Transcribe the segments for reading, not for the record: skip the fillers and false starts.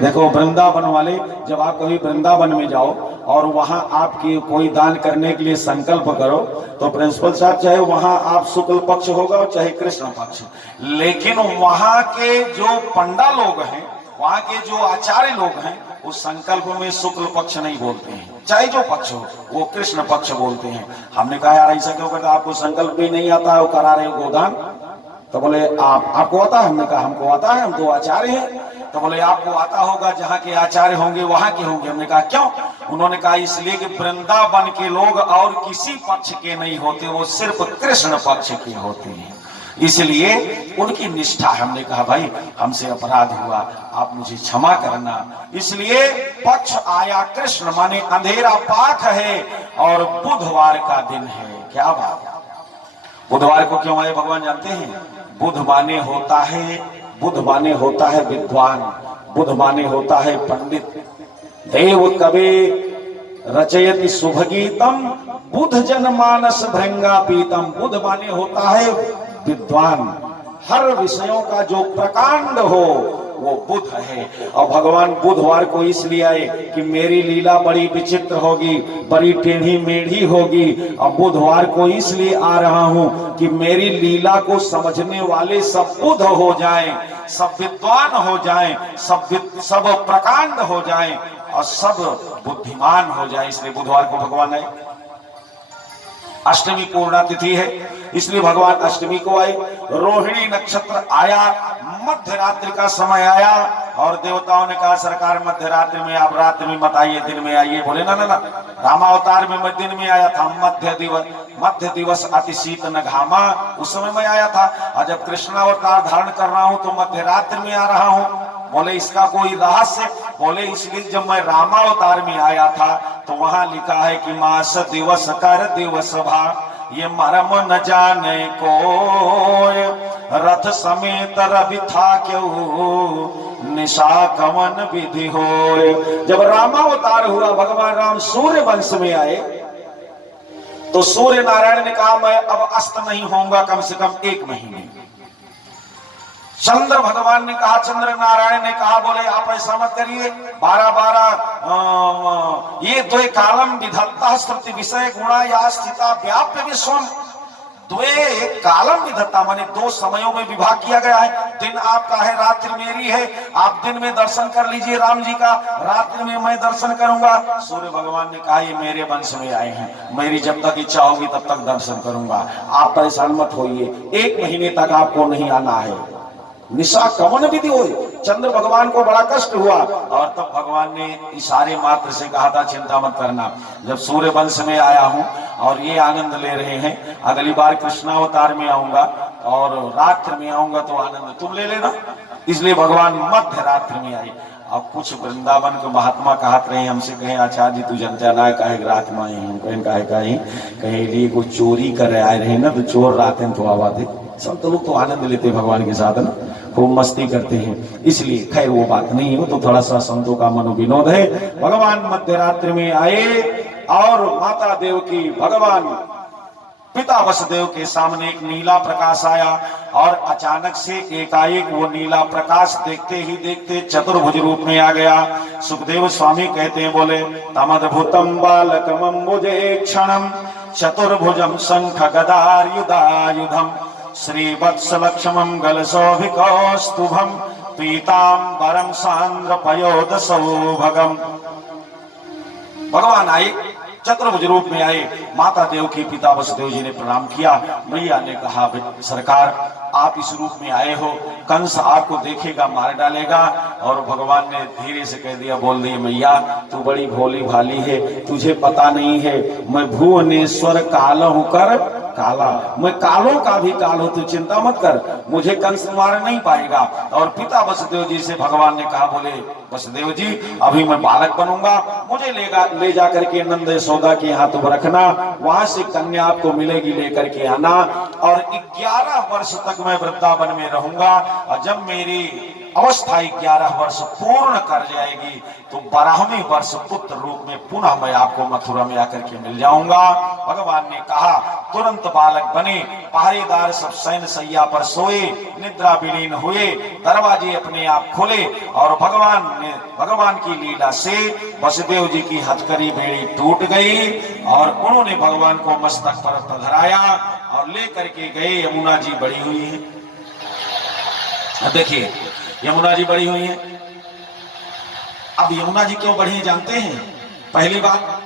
देखो वृंदावन वाले, जब आप कभी वृंदावन में जाओ और वहां आपकी कोई दान करने के लिए संकल्प करो, तो प्रिंसिपल साहब चाहे वहां आप शुक्ल पक्ष होगा और चाहे कृष्ण पक्ष, लेकिन वहां के जो पंडा लोग हैं, वहां के जो आचार्य लोग हैं, उस संकल्प में शुक्ल पक्ष नहीं बोलते हैं, चाहे जो पक्ष हो, वो कृष्ण पक्ष बोलते हैं। हमने कहा यार ऐसा क्यों करते, आपको संकल्प भी नहीं आता है, वो करा रहे हो गोदान। तो बोले आपको आता है? हमने कहा हमको आता है, हम तो आचार्य हैं। तो बोले आपको आता होगा, जहाँ के आचार्य होंगे वहां के होंगे। हमने कहा क्यों? उन्होंने कहा इसलिए कि वृंदावन के लोग और किसी पक्ष के नहीं होते, वो सिर्फ कृष्ण पक्ष के होते हैं, इसलिए उनकी निष्ठा। हमने कहा भाई हमसे अपराध हुआ, आप मुझे क्षमा करना। इसलिए पक्ष आया कृष्ण, माने अंधेरा पाक है और बुधवार का दिन है। क्या बात। बुधवार को क्यों आए भगवान जानते हैं? बुध माने होता है, बुध माने होता है विद्वान, बुध माने होता है पंडित। देव कवि रचयति शुभ गीतम, बुध जन मानस भृंगा पीतम। बुध माने होता है विद्वान, हर विषयों का जो प्रकांड हो वो बुध है। और भगवान बुधवार को इसलिए आए कि मेरी लीला बड़ी विचित्र होगी, बड़ी टेढ़ी मेढ़ी होगी। और बुधवार को इसलिए आ रहा हूं कि मेरी लीला को समझने वाले सब बुध हो जाएं, सब विद्वान हो जाएं, सब प्रकांड हो जाएं और सब बुद्धिमान हो जाएं। इसलिए बुधवार को भगवान आए। अष्टमी पूर्णा तिथि है, इसलिए भगवान अष्टमी को आए। रोहिणी नक्षत्र आया, मध्य रात्रि का समय आया और देवताओं ने कहा सरकार मध्य रात्रि में आप रात्रि में मत आइए, दिन में आइए। बोले ना ना ना, रामावतार में मैं दिन में आया था, मध्य दिवस अति शीत न घामा, उस समय मैं आया था। और जब कृष्णावतार धारण कर रहा हूं तो मध्य रात्रि में आ रहा हूं। बोले इसका कोई रहस्य? बोले इसलिए जब मैं रामावतार में आया था तो वहां लिखा है कि मास दिवस कर दिवस भा, ये मरम न जाने को, रथ समेत रवि था क्यों, निशा कवन विधि हो। जब रामावतार हुआ, भगवान राम सूर्य वंश में आए, तो सूर्य नारायण ने कहा मैं अब अस्त नहीं होऊंगा कम से कम 1 महीने। चंद्र भगवान ने कहा, चंद्र नारायण ने कहा बोले आप ऐसा मत करिए, 12 ये द्वे कालम विधत्ता स्तुति विषय गुणा या स्थिता व्याप्य विश्वम। द्वे कालम विधत्ता माने 2 समयों में विभाग किया गया है। दिन आपका है, रात्रि मेरी है। आप दिन में दर्शन कर लीजिए राम जी का, रात्रि में मैं दर्शन करूंगा। सूर्य भगवान ने कहा ये मेरे वंश में आए हैं, मेरी जब तक इच्छा होगी तब तक दर्शन करूंगा, आप परेशान मत होइए, 1 महीने तक आपको नहीं आना है। निशा कवन विधि हो। चंद्र भगवान को बड़ा कष्ट हुआ और तब भगवान ने इशारे मात्र से कहा था चिंता मत करना, जब सूर्य वंश में आया हूं और ये आनंद ले रहे हैं, अगली बार कृष्णावतार में आऊंगा और रात्रि में आऊंगा तो आनंद तुम ले लेना। इसलिए भगवान मध्य रात्रि में आए। अब कुछ वृंदावन के महात्मा कहत रहे हमसे, कहे आचार्य जी तू जनता ना कहे रात में आए हम, कहे लिए कुछ चोरी कर आए रहे ना, तो चोर रात में तो आवा थे। सब तो लोग तो आनंद लेते भगवान के साथ ना, खूब मस्ती करते हैं। इसलिए खैर वो बात नहीं हो, तो थोड़ा सा संतों का मनोविनोद है। भगवान मध्य रात्रि में आए और माता देव की, भगवान पिता वसुदेव के सामने एक नीला प्रकाश आया और अचानक से एकाएक वो नीला प्रकाश देखते ही देखते चतुर्भुज रूप में आ गया। सुखदेव स्वामी कहते हैं, बोले तमद्भुतम बालकमंबुजे क्षणम चतुर्भुजम शंख गदायुधायुधम श्रीवत्सलक्ष्मं गलशोभिकौस्तुभं पीतांबरं सांद्र पयोद सौभगम। भगवान आए, चतुर्भुज रूप में आए। माता देव की पिता वसुदेव जी ने प्रणाम किया। मैया ने कहा सरकार आप इस रूप में आए हो, कंस आपको देखेगा मार डालेगा। और भगवान ने धीरे से कह दिया, बोल दिए मैया तू बड़ी भोली भाली है, तुझे पता नहीं है मैं भुवनेश्वर काल हूं कर काला, मैं कालों का भी काल हूं, तू चिंता मत कर, मुझे कंस मार नहीं पाएगा। और पिता वसुदेव जी से भगवान ने कहा, बोले वसुदेव जी अभी मैं बालक बनूंगा, मुझे ले जा करके नंद यशोदा के यहाँ तुम रखना, वहां से कन्या आपको मिलेगी, लेकर के आना। और 11 वर्ष तक मैं वृंदावन में रहूंगा और जब मेरी अवस्था 11 वर्ष पूर्ण कर जाएगी तो 12वें वर्ष पुत्र रूप में पुनः मैं आपको मथुरा में आकर के मिल जाऊंगा। भगवान ने कहा तुरंत बालक बने। पहरेदार सब सैन सैया पर सोए, निद्रा विलीन हुए, दरवाजे अपने आप खुले और भगवान की लीला से वसुदेव जी की हथकड़ी बेड़ी टूट गई और उन्होंने भगवान को मस्तक पर धराया और लेकर के गए। यमुना जी बड़ी हुई है, अब देखिए यमुना जी बड़ी हुई है। अब यमुना जी क्यों बढ़ी जानते हैं? पहली बात,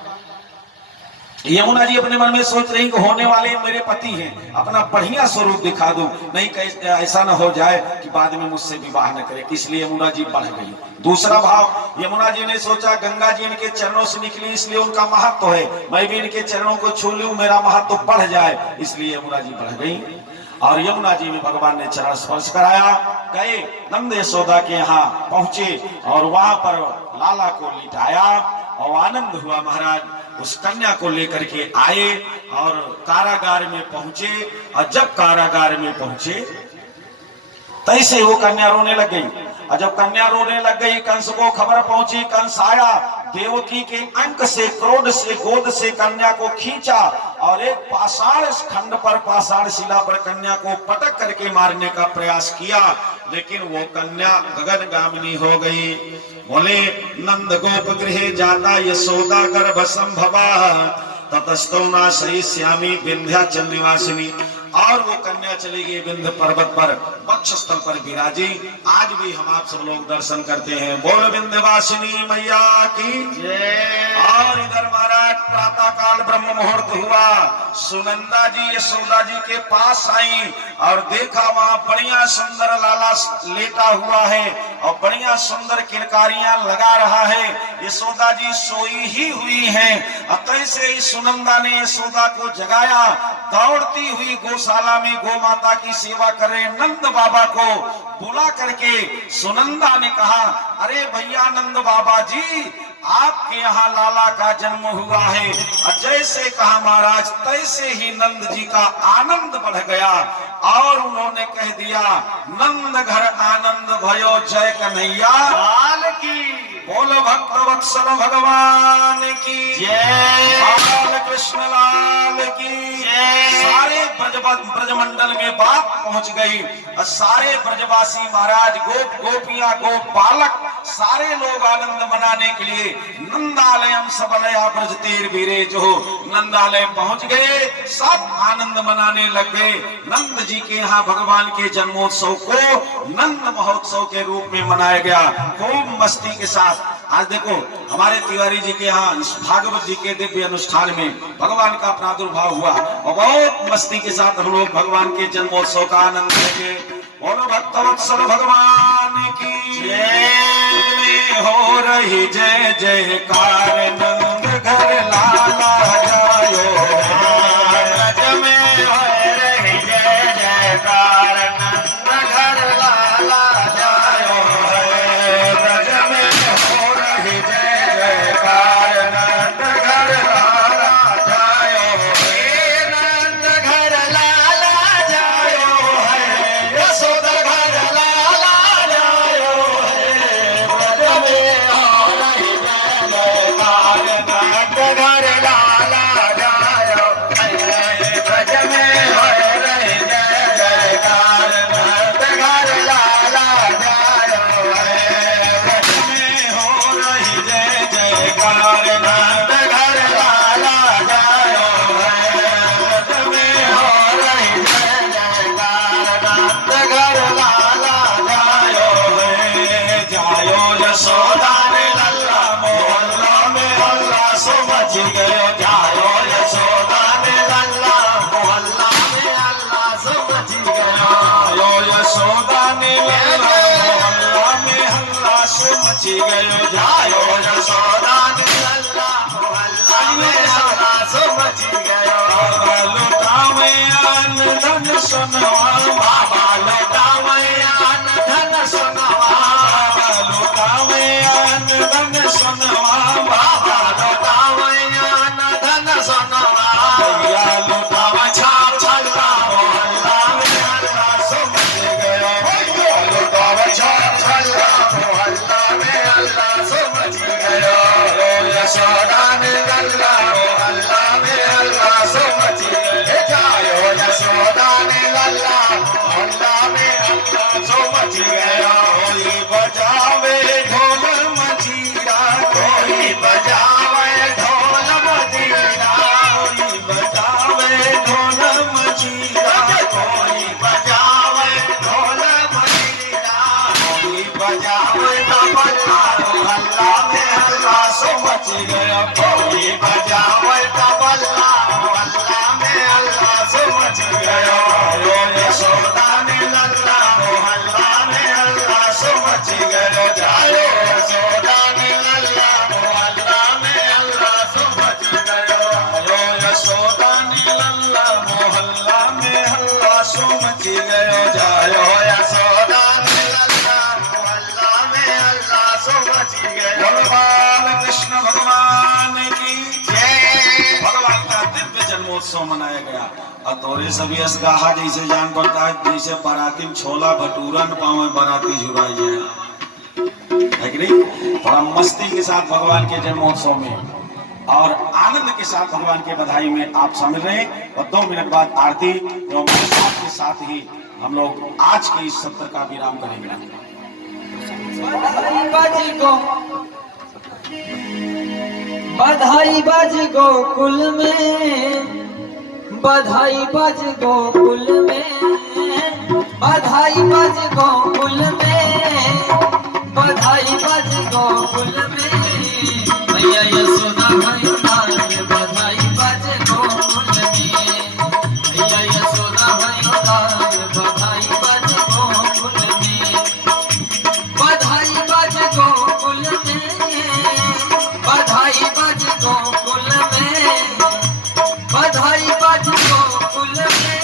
यमुना जी अपने मन में सोच रही कि होने वाले मेरे पति हैं, अपना बढ़िया स्वरूप दिखा दूं, नहीं ऐसा न हो जाए कि बाद में मुझसे विवाह न करे, इसलिए यमुना जी बढ़ गई। दूसरा भाव, यमुना जी ने सोचा गंगा जी इनके चरणों से निकली इसलिए उनका महत्व है, मैं भी इनके चरणों को छू लूं, मेरा महत्व बढ़ जाए, इसलिए यमुना जी बढ़ गई। और यमुना जी में भगवान ने चरण स्पर्श कराया। गए नंद यशोदा के यहाँ पहुंचे और वहां पर लाला को लिटाया और आनंद हुआ। महाराज उस कन्या को लेकर के आए और कारागार में पहुंचे और जब कारागार में पहुंचे तैसे वो कन्या रोने लग गई। और जब कन्या रोने लग गई, कंस को खबर पहुंची, कंस आया, देवकी के अंक से क्रोध से गोद से कन्या को खींचा और एक पाषाण खंड पर पाषाण शिला पर कन्या को पटक करके मारने का प्रयास किया, लेकिन वो कन्या गगनगामिनी हो गई। बोले नंद गोप गृहे जाता यशोदा गर्भ संभवा ततस्तो ना सही श्यामी विंध्याचल निवासिनी। और वो कन्या चली गई विंध्य पर्वत पर, वक्षस्थल पर विराजी। आज भी हम आप सब लोग दर्शन करते हैं। बोल विंध्यवासिनी मैया की जय। और इधर महाराज प्रातः काल ब्रह्म मुहूर्त हुआ, सुनंदा जी यशोदा जी के पास आई और देखा वहां बढ़िया सुंदर लाला लेटा हुआ है और बढ़िया सुंदर किरकारियां लगा रहा है। यशोदा जी सोई ही हुई हैं। अब तैसे ही सुनंदा ने यशोदा को जगाया, दौड़ती हुई गौशाला में गौ माता की सेवा कर रहे नंद बाबा को बुला करके सुनंदा ने कहा, अरे भैया नंद बाबा जी, आपके यहाँ लाला का जन्म हुआ है। और जैसे कहा महाराज तैसे ही नंद जी का आनंद बढ़ गया और उन्होंने कह दिया, नंद घर आनंद भयो जय कन्हैया लाल की। बोलो भक्त वत्सल भगवान की जय, बाल कृष्ण लाल की जय। सारे ब्रजमंडल में बात पहुंच गई और सारे ब्रजवासी महाराज गोप गोपियां गोप बालक सारे लोग आनंद मनाने के लिए नंदालयम सबलया ब्रजतेर वीरे जो नंदालय पहुंच गए। सब आनंद मनाने लग गए। नंद जी के यहाँ भगवान के जन्मोत्सव को नंद महोत्सव के रूप में मनाया गया, खूब मस्ती के साथ। आज देखो हमारे तिवारी जी के यहाँ इस भागवत जी के दिव्य अनुष्ठान में भगवान का प्रादुर्भाव हुआ और बहुत मस्ती के साथ हम लोग भगवान के जन्मोत्सव का आनंद लेंगे। बोलो भक्तवत्सल भगवान की जय। हो रही जय जयकार नंद घर लाला जायो, ब्रज में हो रही जय जयकार नंद घर लाला जायो, ब्रज में हो रही जय जयकार नंद घर लाला जायो, नंद घर लाला जायो है, यशोदा घर लाला जायो है, ब्रज में हो रही जय जयकार नंद घर लाला जायो है, ब्रज में हो रही जय जयकार नंद घर लाला जायो है, ब्रज में हो रही जय जयकार नंद घर लाला जायो है, ब्रज में हो रही जय जयकार नंद घर लाला जायो है। जायो यशोदा ने लल्ला मोहल्ला में हल्ला समझ गयो, जायो यशोदा ने लल्ला मोहल्ला में हल्ला समझ गयो, जायो यशोदा ने लल्ला मोहल्ला में हल्ला समझ गयो, जायो यशोदा ने लल्ला मोहल्ला में हल्ला समझ गयो। बाबा लुटावे आन धन सुनवा, बाबा लुटावे आन धन सुनवा, बाबा लुटावे आन धन सुनवा, बाबा लुटावे आन धन सुनवा, भैया लुटावा छाप छल्ला मोहल्ला में हल्ला समझ गयो, भैया लुटावा छाप छल्ला मोहल्ला में हल्ला समझ गयो, यशोदा ने लल्ला मोहल्ला में हल्ला समझ गयो। महोत्सव मनाया गया। और तोरे सभी असगाहा जैसे जान पड़ता है, जैसे बाराती में छोला भटूरा न पावे बाराती झुराई जाए, है कि नहीं? थोड़ा मस्ती के साथ भगवान के जन्मोत्सव में और आनंद के साथ भगवान के बधाई में आप शामिल रहे। और 2 मिनट बाद आरती एवं के साथ ही हम लोग आज के इस सत्र का विराम करेंगे। बधाई बाज गोकुल में, बधाई बाज गोकुल में, बधाई बाज गोकुल में, बधाई बाज गोकुल में, मैया यशोदा भयो लाल बधाई बाज गोकुल में, मैया यशोदा भयो लाल बधाई बाज गोकुल में, बधाई बाज गोकुल में, बधाई बाज गोकुल में, बधाई बाज गोकुल में,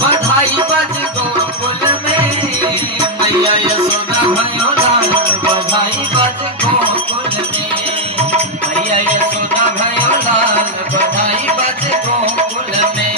बधाई बाज गोकुल में, मैया यशोदा भयो लाल बधाई बाज गोकुल में, मैया यशोदा भयो लाल बधाई बाज गोकुल में।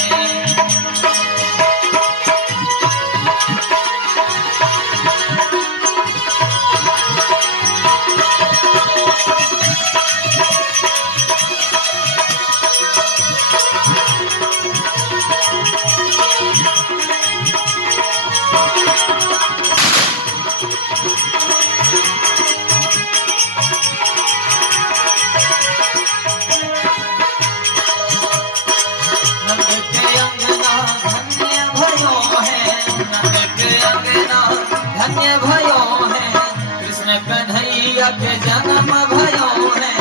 धन्य भयो है कृष्ण कन्हैया के जन्म भयो है,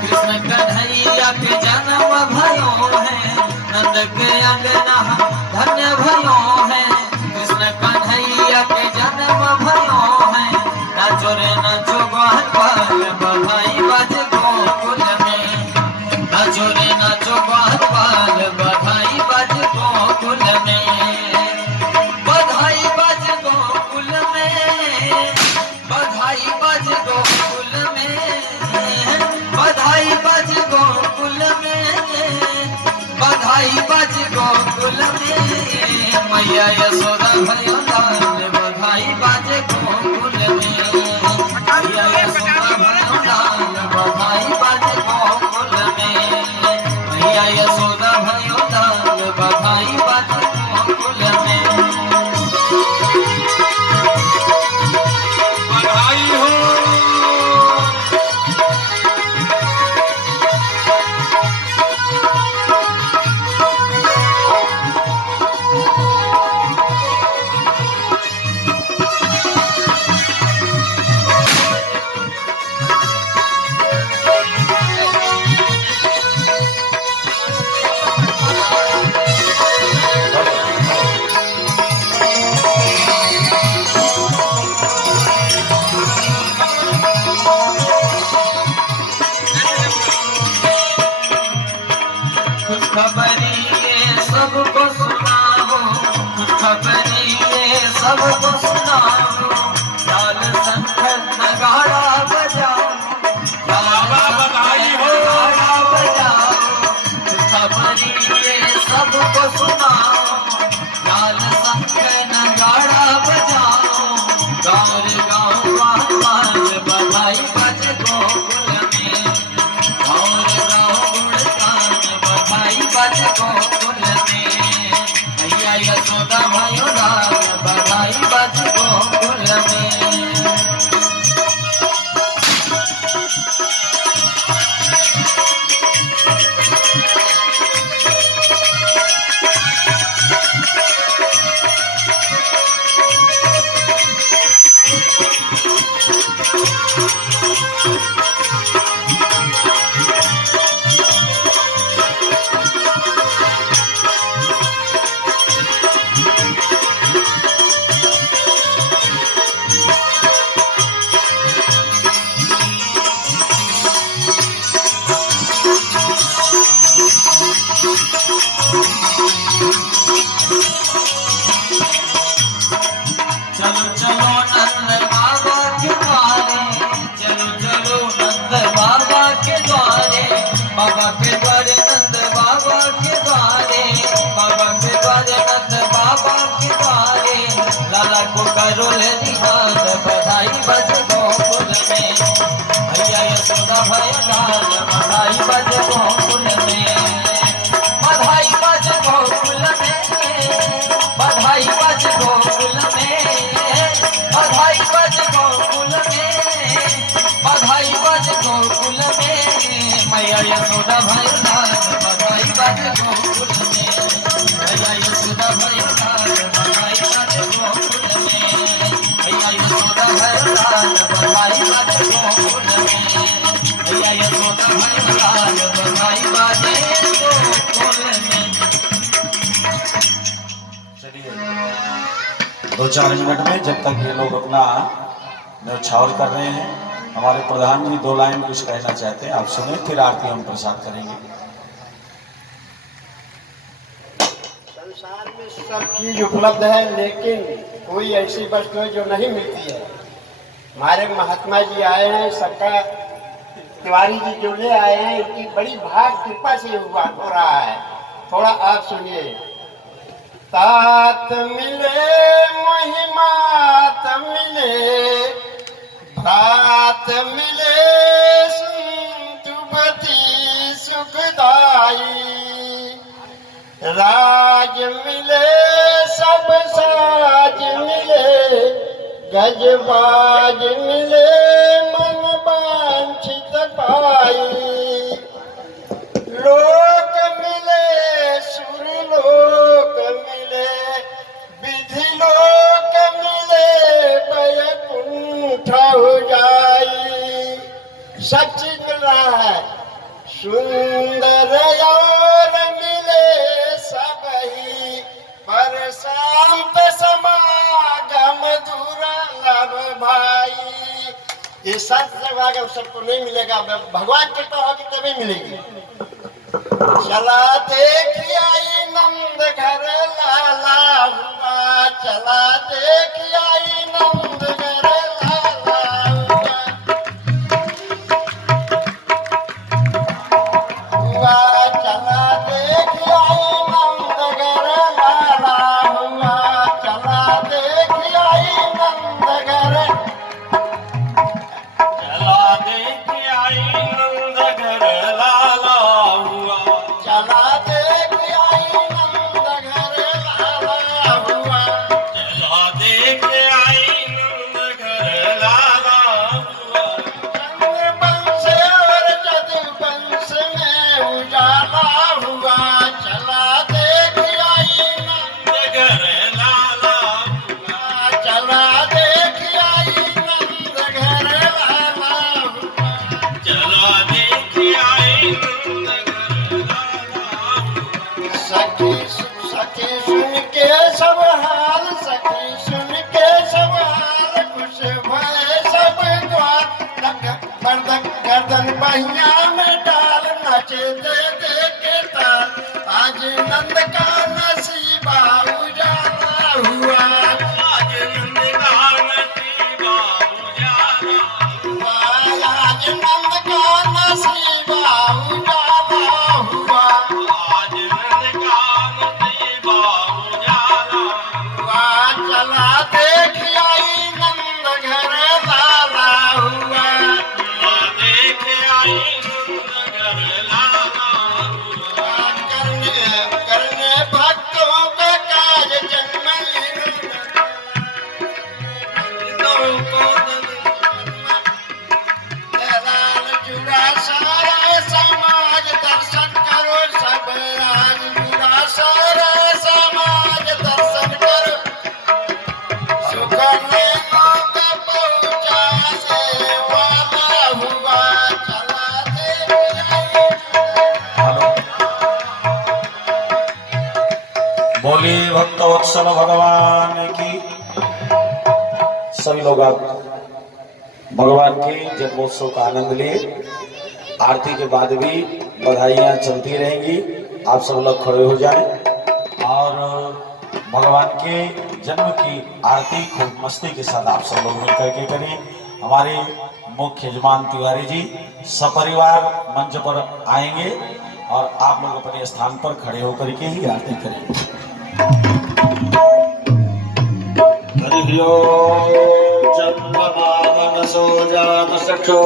कृष्ण कन्हैया के जन्म भयो है, नंद के अंगना धन्य भयो है, कृष्ण कन्हैया के जन्म भयो है, नाचो रे नाचो ग्वाल बधाई बाज गोकुल में, नाचो रे नाचो ग्वाल बधाई बाज गोकुल में, बधाई बाज गोकुल में, बधाई बाज गोकुल में, बधाई बाज गोकुल में, बधाई बाज गोकुल में, मैया यशोदा भयो लाल बधाई बाज गोकुल में, मैया यशोदा भयो लाल बधाई बाज गोकुल में, मैया यशोदा भयो लाल बधाई बाज गोकुल में। बधाई हो खुशखबरी ये सबको सुनाओ, खुशखबरी ये सबको सुनाओ, लाल शंकर नगाड़ा बजाओ, बधाई हो नगाड़ा बजाओ, खुशखबरी ये सबको सुनाओ, लाल शंकर नगाड़ा बजाओ, गाँव गाँव बाल बधाई बाज गोकुल में, बाज गोकुल में, मैया यशोदा भयो लाल बधाई बाज गोकुल में। चलो चलो नंद बाबा के द्वारे, चलो चलो नंद बाबा के द्वारे, बाबा के द्वारे नंद बाबा के द्वारे। नंद बाबा के द्वारे, लाला को करो ले निहाल, बधाई बज गोकुल में, भैया यशोदा भय लाल, बधाई बज गोकुल में, बधाई बज गोकुल में, बधाई बज गोकुल में, बधाई बज गोकुल में, बधाई बज गोकुल में, मैया यशोदा भय लाल, बधाई बज गोकुल में, मैया यशोदा भय लाल, बधाई बज गोकुल में, मैया यशोदा भय लाल, बधाई बज गोकुल में, मैया यशोदा भय लाल, बधाई बज गोकुल में। चलिए 2-4 मिनट में, जब तक ये लोग अपना न्यौछावर कर रहे हैं, हमारे प्रधान जी 2 लाइन कुछ कहना चाहते हैं, आप सुने, फिर आरती हम प्रसाद करेंगे। संसार में सब चीज उपलब्ध है, लेकिन कोई ऐसी वस्तु है जो नहीं मिलती है। हमारे महात्मा जी आए हैं, सबका तिवारी जी जो ले आए हैं, इनकी बड़ी भाग कृपा से हो रहा है। थोड़ा आप सुनिए। तात मिले महिमात मिले, भ्रात मिले संतुभति सुखदाई, राज मिले सब साज मिले, गजबाज मिले मन वांछित पाई, लोक मिले सुर लोक मिले, विधि लोक मिले वैकुंठ हो जाई। सब चीज मिल रहा है। सुंदर और मिले सब ही, पर शांत समागम दुर्लभ भाई। ये संत समागम सबको नहीं मिलेगा, भगवान की कृपा होगी तभी मिलेगी। चला देख आई नंद घर लाला हुआ, चला देख आई नंद घर लाला हुआ, चला देख आई नंद घर लाला हुआ, चला देख आई नंद घर, चला देख आई नंद घर लाला हुआ, चला देख आई नंद घर लाला हुआ, चला देख आई नंद घर लाला हुआ। चंद्र वंश और जदु वंश में उजाला हुआ, चला देख आई नंद घर लाला हुआ, चला देख आई नंद घर लाला हुआ, चला देख आई नंद घर लाला हुआ। सखी सुन के सब हाल, सखी सुन के सब हाल, खुश भय सब द्वार, गर्दन पहिया में डाल, नाचे दे दे के ताल, आज नंद का नसीबा उजाला हुआ, आज नंद का नसीबा उजाला हुआ, आज नंद का नसीबा उजाला हुआ, आज नंद का नसीबा उजाला हुआ, चला देख आई नंद घर लाला हुआ, चला देख आई नंद घर लाला हुआ। करने भक्तों का काज जन्म लाल जुड़ा सारा समाज, दर्शन करो सब राज जुड़ा सारा समाज, दर्शन करो सुख लेना का पहुँचा से वाला हुआ, चला देख आई। हेलो, बोलिए भक्तवत्सल भगवान की। सभी लोग आप भगवान के जन्मोत्सव का आनंद लिए। आरती के बाद भी बधाइयाँ चलती रहेंगी। आप सब लोग खड़े हो जाएं और भगवान के जन्म की आरती खूब मस्ती के साथ आप सब लोग मिलकर के करें। हमारे मुख्य यजमान तिवारी जी सपरिवार मंच पर आएंगे और आप लोग अपने स्थान पर खड़े होकर के ही आरती करेंगे। हरि ओम जन्मनामनसो जातचक्षो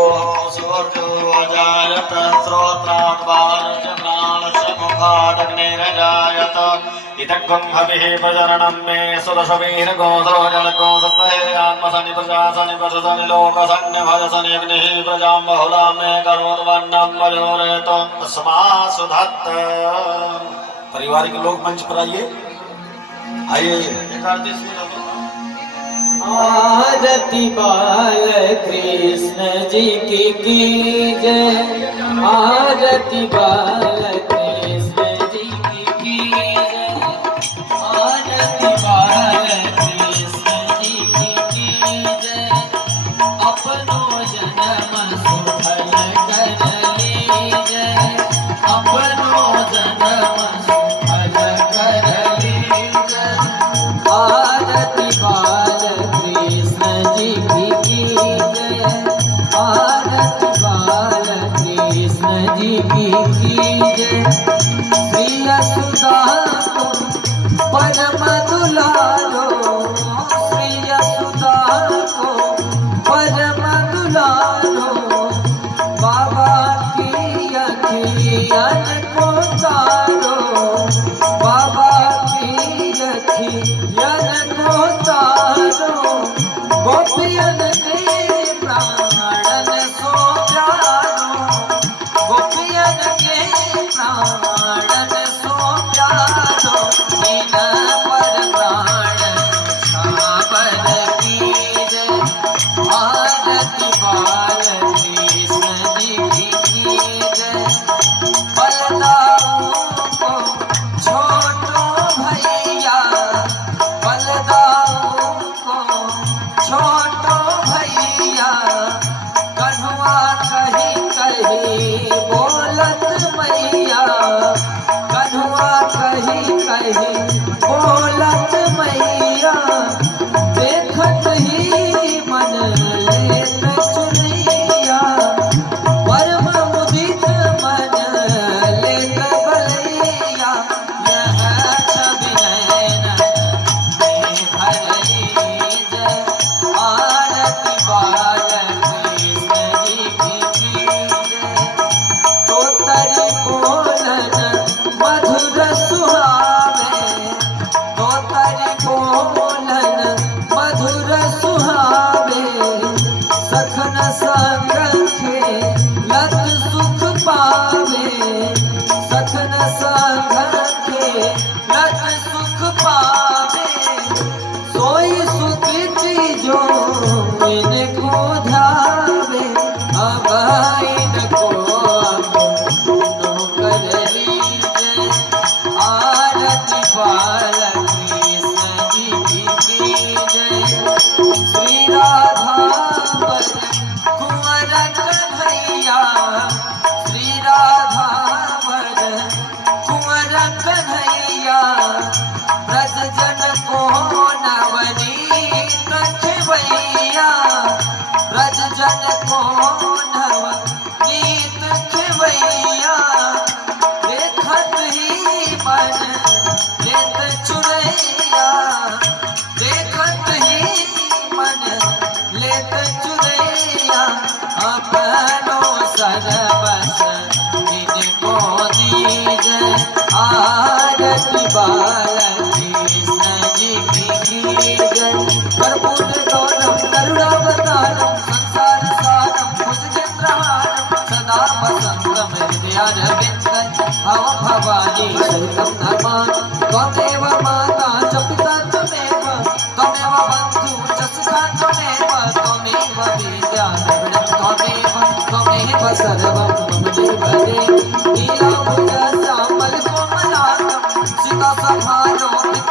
सूर्यो अजायत श्रोत्रात् बालस्य प्राणस्य मुखादग्निरजायत इदग्गं हविः प्रजननं मे सुदशवीर गोसरोजलगोसत्तहे आत्मसनि प्रजासनि पशुसनि लोकसन्य भजसनि अग्निः प्रजां बहुलां मे करोद्वन्नं मयोरेतो तस्मासुधत्त। परिवार के लोग मंच पर आइए, आइए। आरती बाल कृष्ण जी की जय, आरती बाल कृष्ण जी की जय, आरती बाल कृष्ण जी की जय। अपनो जन्म सुफल कर लीजय, अपनो जन्म सुफल कर लीजय। आरती बाल कृष्ण जी की जय, आरती बाल कृष्ण जी की जय। श्री यशोदा को परम दुलारो, श्री यशोदा को परम दुलारो। बाबा की अखियन को तारो, बाबा की अखियन को तारो। गोपियन के प्राणन सो प्यारो, गोपियन के प्राणन सो प्यारो। इन पर प्राण छावर कीजय, आरती बाल कृष्ण जी की जय। बलदाऊ को छोटो भैया, बलदाऊ को छोटो भैया। कन्हुआ कही कही बोलत मैया, कन्हुआ कही कही बोलत मैया। देखत ही मन लेत चुनिया, परम मुदित मन लेत बलैया। यह छवि नयन में भर लीजय, आरती बाल कृष्ण जी की जय। तो तरी बोलन मधुर सुहावे, तो तरी बोलन मधुर सुहावे। सखन संग खेलत सुख पावे, सखन संग खेलत सुख पावे। सोई सुकृति जो इनको ध्यावे, अब इनको अपनो कर लीजय। आरती बाल कृष्ण जी की जय। श्री राधा वर कुंवर कन्हैया, श्री राधा वर कुंवर कन्हैया। ब्रज जन को नवनीत खिवैया, ब्रज जन को नवनीत खिवैया। देखत ही मन लेत चुरैया, देखत ही मन लेत चुरैया। अपनो सर्वस इनको दीजय, आरती बाल कृष्ण जी की जय। कर्पूर गौरम करुणावतारम संसार सारम भुजगेन्द्रहारम सदा वसंतम हृदयारविंदे। भव भवानी सहितं नमामि, त्वमेव माता च पिता त्वमेव, त्वमेव बन्धु च सखा त्वमेव, त्वमेव विद्या द्रविणं त्वमेव, त्वमेव सर्वं मम जीवने। नीलाम्बुज श्यामल कोमलांगं सीतासभारो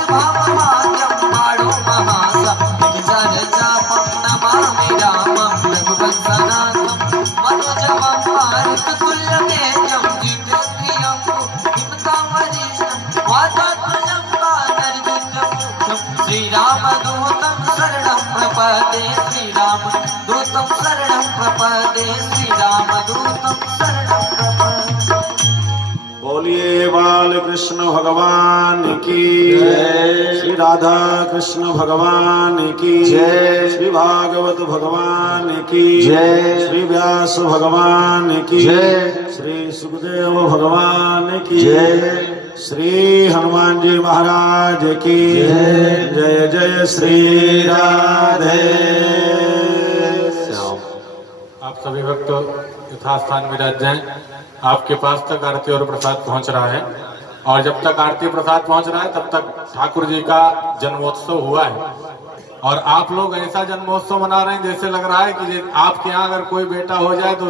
भावभाग्यं बाणो महासं चापं नमामि रामं रघुवंशनाथं। मनोजवं मारुततुल्यवेगं जितेन्द्रियं हिमतां वरिष्ठं वातात्मजं वानरदूतं। श्रीरामदूतं शरणं प्रपदे, श्रीरामदूतं शरणं प्रपदे, श्रीरामदूतं शरणं प्रपदे। बोलिए बाल कृष्ण भगवान की जय। श्री राधा कृष्ण भगवान की जय। श्री भागवत भगवान की जय। श्री व्यास भगवान की जय। श्री सुखदेव भगवान की जय। श्री हनुमान जी महाराज की जय। जय जय श्री राधे श्याम। आप सभी भक्त यथास्थान विराज जाएं। आपके पास तक आरती और प्रसाद पहुंच रहा है, और जब तक आरती प्रसाद पहुंच रहा है तब तक ठाकुर जी का जन्मोत्सव हुआ है। और आप लोग ऐसा जन्मोत्सव मना रहे हैं जैसे लग रहा है कि आपके यहाँ अगर कोई बेटा हो जाए तो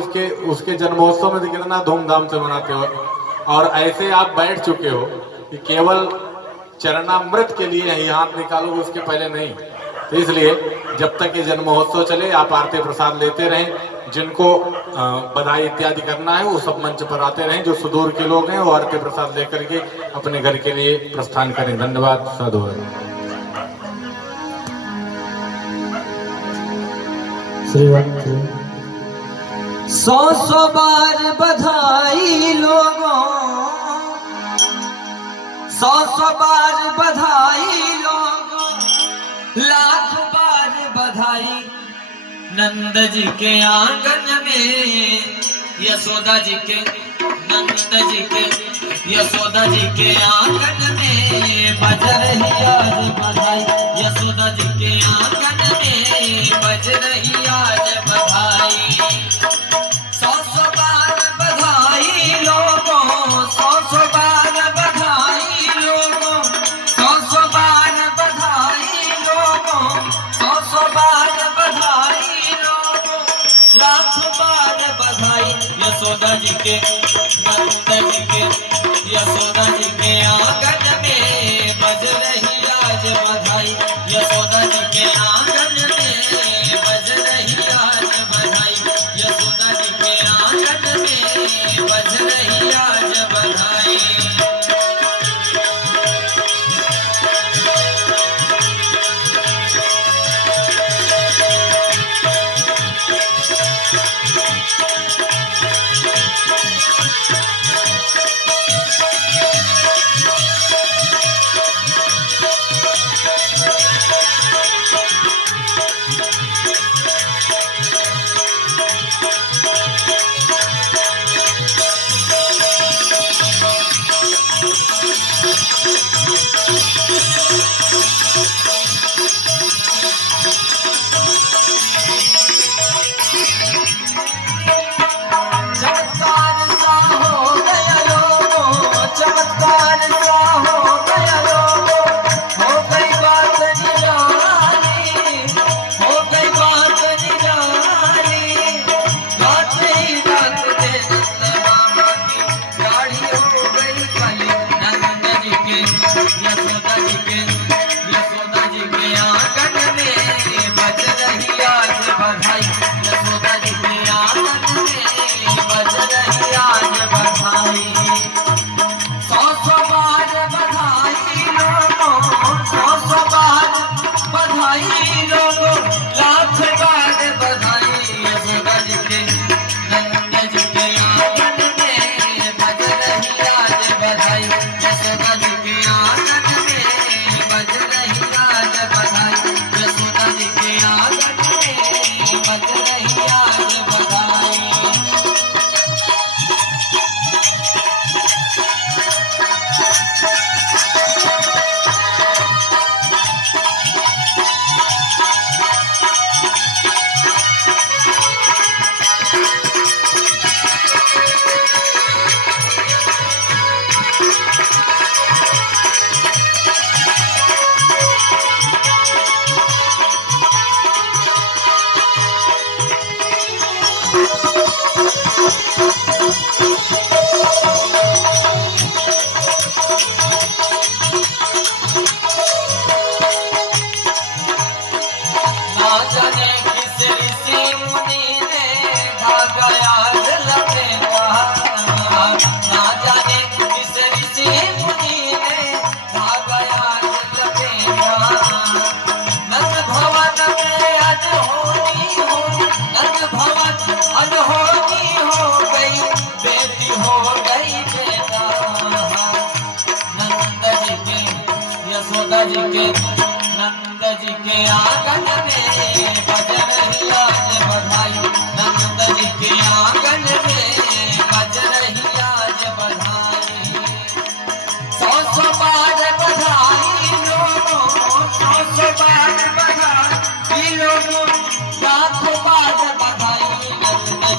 उसके जन्मोत्सव में कितना धूमधाम से मनाते हो, और ऐसे आप बैठ चुके हो कि केवल चरणामृत के लिए ही हाथ निकालोगे, उसके पहले नहीं। तो इसलिए जब तक ये जन्म महोत्सव चले आप आरती प्रसाद लेते रहें। जिनको बधाई इत्यादि करना है वो सब मंच पर आते रहें। जो सुदूर के लोग हैं वो आरती प्रसाद लेकर के अपने घर के लिए प्रस्थान करें। धन्यवाद। साधु। सौ सौ बार बधाई लोगों, सौ सौ बार बधाई लोगों, लाख बार बधाई। नंद जी के आंगन में यशोदा जी के, नंद जी के यशोदा जी के आंगन में बज रही आज बधाई। यशोदा जी के आंगन में बज रही आज बधाई। सौ सौ बार बधाई लोगों, सौ सौ बार बधाई लोगों, सौ सौ बार बधाई लोगों, सौ सौ बार बधाई लोगों, लाख बार बधाई। यशोदा जी के, नंद जी के, यशोदा जी के आंगन में बज रही आज बधाई। यशोदा जी के आंगन में बज रही आज बधाई। यशोदा जी के आंगन में बज रही आज बधाई।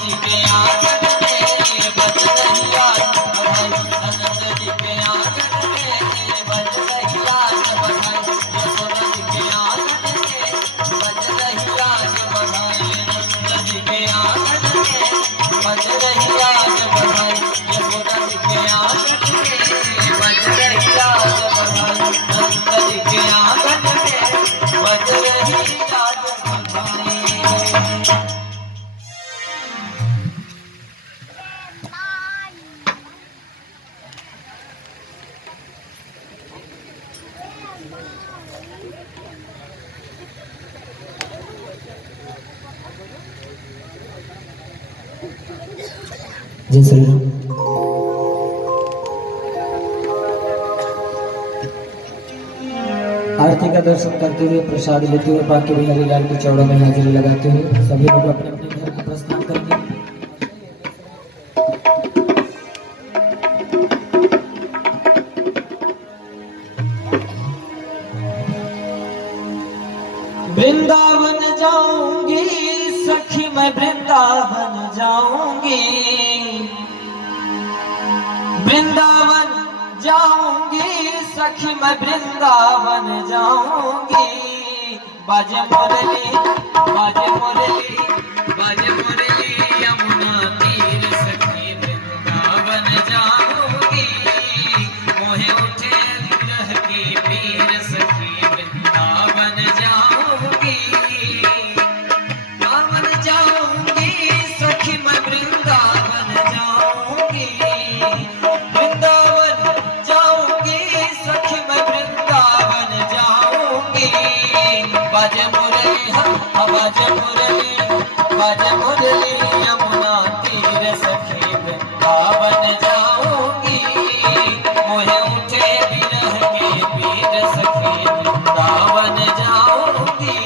जी के आंगन में बज रही आज बधाई, आनंद जी के आंगन में बज रही आज बधाई, यशोदा जी के आंगन में बज रही आज बधाई, नंद जी के आंगन में बज रही आज बधाई, यशोदा जी के आंगन में बज रही आज बधाई, नंद जी के आंगन में बज रही आज बधाई। जय श्री राम। आरती का दर्शन करते हुए प्रसाद लेते हुए बाकी बिहारी लाल की चौड़ा में हाजिरी लगाते हुए सभी लोग अपने अपने घर को प्रस्थान करेंगे। वृंदावन जाऊंगी सखी मैं वृंदावन जाऊंगी, वृंदावन जाऊंगी सखी मैं वृंदावन जाऊंगी, बाजे मुरली बाजे मुरली बाजे मुरली यमुना तीर सखी वृंदावन जाऊंगी, मोहे उठे विरह के पीर सखी वृंदावन जाऊंगी, वृंदावन जाऊंगी सखी मैं वृंदावन जाऊंगी, वृंदावन जाऊंगी सखी मैं वृंदावन जाऊंगी, बाजे मुरली बाजे मुरली बाजे मुरली यमुना तीर सखी वृंदावन जाऊंगी, मोहे उठे विरह के पीर सखी वृंदावन जाऊंगी।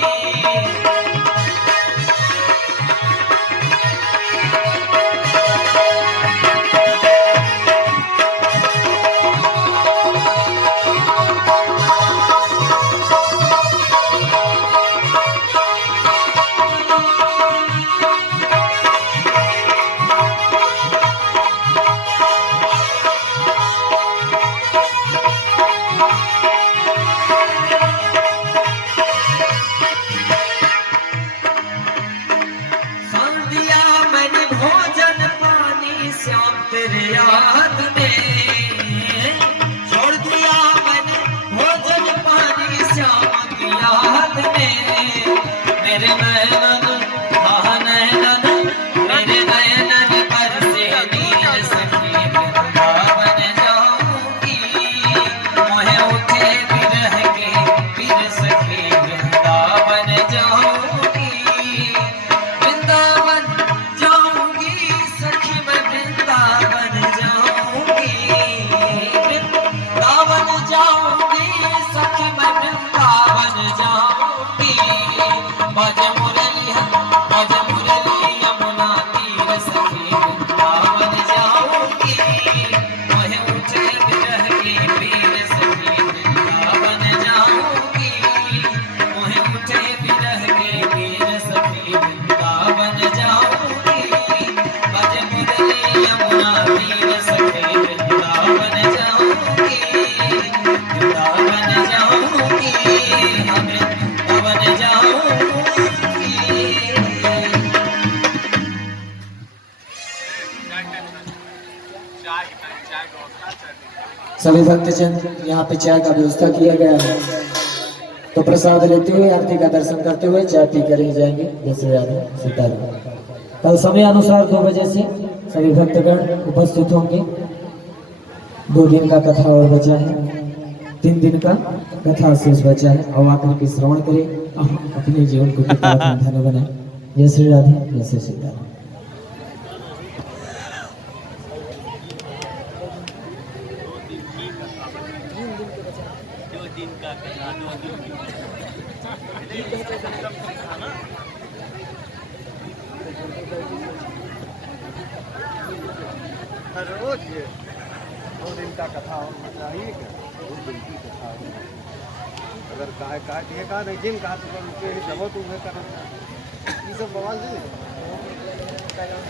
दिया मैंने भोजन पानी श्याम तेरे याद में, छोड़ दिया मैंने भोजन पानी श्याम की याद में, मेरे नयनन नयनन मेरे नयनन पर से नीर सखी वृंदावन जाऊंगी, मोहे उठे विरह के पीर सखी वृंदावन जाऊंगी, वृंदावन जाऊंगी सखी मैं वृंदावन जाऊंगी, वृंदावन जाऊंगी सखी मैं वृंदावन जाऊंगी, बाजे मुरली यमुना तीर सखी वृंदावन जाऊंगी, मोहे उठे विरह के पीर सखी वृंदावन जाऊंगी, मोहे उठे विरह के पीर सखी वृंदावन जाऊंगी, बाजे मुरली यमुना तीर सखी वृंदावन जाऊंगी, वृंदावन जाऊंगी हम वृंदावन जाऊंगी। सभी भक्तजन यहाँ पे चाय का व्यवस्था किया गया है, तो प्रसाद लेते हुए आरती का दर्शन करते हुए चाय पी कर ही जाएंगे। जय श्री राधे सीताराम। कल समय अनुसार 2 बजे से सभी भक्तगण उपस्थित होंगे। 2 दिन का कथा और बचा है, 3 दिन का कथा शेष बचा है। और आकर के श्रवण करें, अपने जीवन को कितना धन्य बनाए। जय श्री राधे, जय श्री सीताराम। रोज 2 दिन का कथा होना चाहिए क्या? 2 दिन की कथा अगर काय काट ये का नहीं जिन का तो उनके जब तुम्हें करना ये सब बवाल नहीं। चाहिए